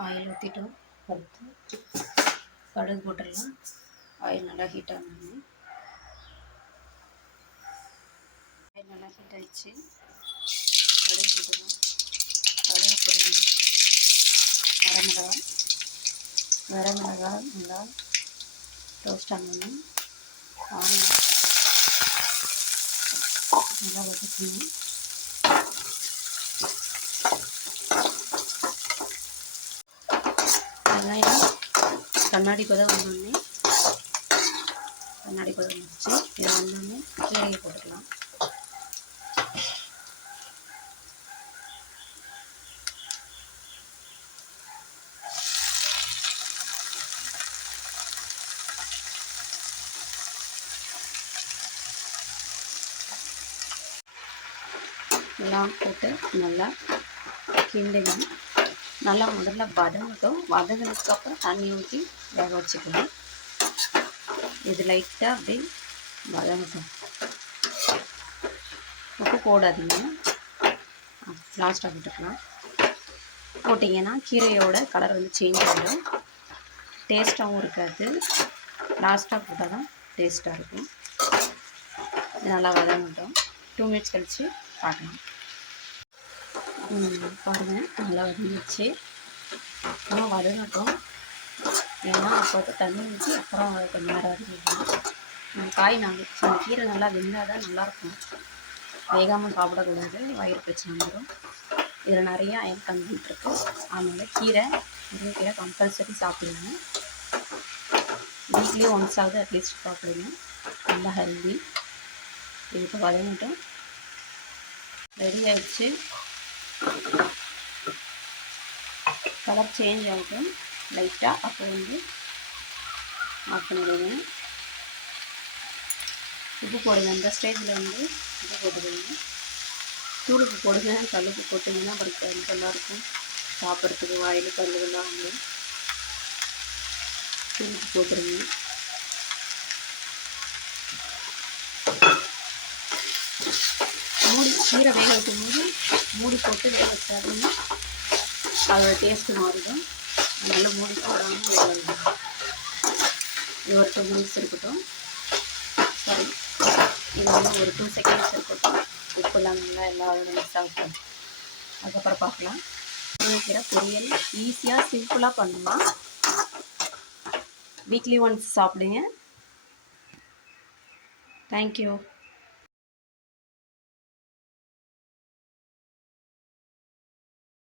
Oil ஊற்றிட்டோம். அடுத்து கடுகு போட்டுடலாம். ஆயில் நல்லா ஹீட் ஆகணும். ஆயில் நல்லா ஹீட் ஆகிடுச்சு. கடுகு போட்டுடலாம். கடுகு போடணும். வரமிளகாய் நல்லா ரோஸ்ட் ஆகணும். ஆனியன் நல்லா வதக்கணும். வெங்காயம் கண்ணாடி பதம் வந்தோடனே வந்துச்சு. இதை வந்தோடனே கீரையை போட்டுக்கலாம். எல்லாம் போட்டு நல்லா கிண்டுங்க. நல்லா முதல்ல வதங்கட்டும். வதங்கினதுக்கப்புறம் தண்ணி ஊற்றி வேக வச்சுக்கலாம். இது லைட்டாக அப்படி வதங்கட்டும். உப்பு போடாதீங்க, லாஸ்ட்டாக போட்டுக்கலாம். போட்டிங்கன்னா கீரையோட கலர் வந்து சேஞ்ச் ஆகிடும், டேஸ்ட்டாகவும் இருக்காது. லாஸ்ட்டாக போட்டால் தான் டேஸ்ட்டாக இருக்கும். நல்லா வதங்கட்டும். 2 மினிட்ஸ் கழித்து பார்க்கலாம். பாருங்கள், நல்லா வதங்கிடுச்சு. இன்னும் வதங்கட்டும். ஏன்னா அப்போ தண்ணி ஊற்றி அப்புறம் கொஞ்சம் நேரம் வதக்கிடலாம். காய் நாங்கள் கீரை நல்லா வெந்தால் தான் நல்லாயிருக்கும். வேகாமல் சாப்பிடக்கூடாது, வயிறு பிரச்சனை வந்துடும். இதில் நிறைய அயன் கண்டென்ட் இருக்குது. அதனால் முருங்கைக்கீரை கம்பல்சரி சாப்பிடுங்க. வீக்லி ஒன்ஸாவது அட்லீஸ்ட் சாப்பிடுங்க. நல்லா ஹெல்தி. இது இப்போ வதங்கட்டும். ரெடி ஆகிடுச்சு. கலர் சேஞ்ச் ஆகும் லைட்டாக. அப்போ வந்து ஆஃப் பண்ணிடுங்க. உப்பு போடுங்க. அந்த ஸ்டேஜில் வந்து உப்பு போட்டுடுங்க. தூளுப்பு போடுங்க. கல்லுப்பு போட்டிங்கன்னா அப்புறம் நல்லாயிருக்கும் சாப்பிட்றதுக்கு. வாயில் கல்லுகள்லாம் வந்து தூளுப்பு போட்டுருங்க. கீரை வேக வைக்கும் போது மூடி போட்டு வேக வச்சாருன்னா அதோட டேஸ்ட்டு மாறிடும். அதனால மூடி போடாமல் வேக வைக்கணும். இது ஒரு 2 மினிட்ஸ் இருக்கட்டும். சரி, இது வந்து ஒரு 2 செகண்ட்ஸ் இருக்கட்டும். உப்புலாம் நல்லா எல்லாரும் மிக்ஸ் ஆகட்டும். அதுக்கப்புறம் பார்க்கலாம். முருங்கைக்கீரை பொரியல் ஈஸியாக சிம்பிளாக பண்ணலாம். வீக்லி ஒன்ஸ் சாப்பிடுங்க. தேங்க்யூ.